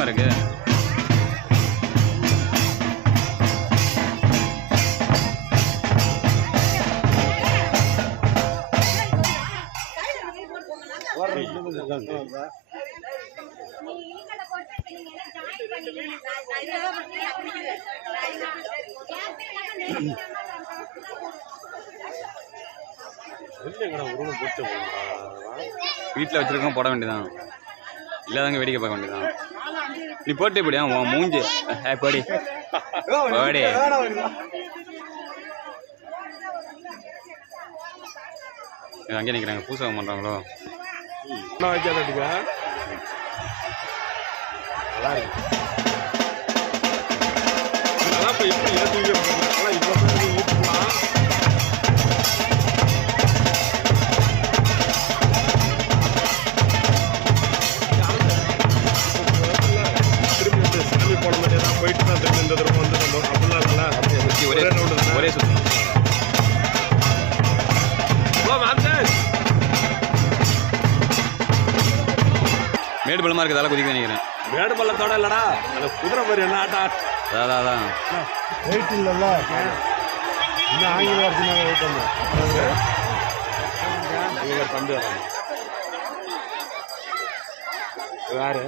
பயமா இருக்கு. வீட்டில் வச்சிருக்கோம் போட வேண்டியதான். இல்லாதவங்க வேடிக்கை பார்க்க வேண்டியதான். நீ போட்டு போடியா உன் மூஞ்சி போடி போடி. அங்கே நிற்கிறாங்க பூசகம் பண்ணுறாங்களோ. ஒரே சுத்தம் மேடு பள்ளமா இருக்கிறதால குதிக்க நினைக்கிறேன். மேடு பள்ளத்தோட இல்லடா அந்த குதிரை மாதிரி என்ன ஆட்டா. அதான் வெயிட் இல்லைல்ல இன்னும் ஆங்கில வெயிட் பந்து வேறு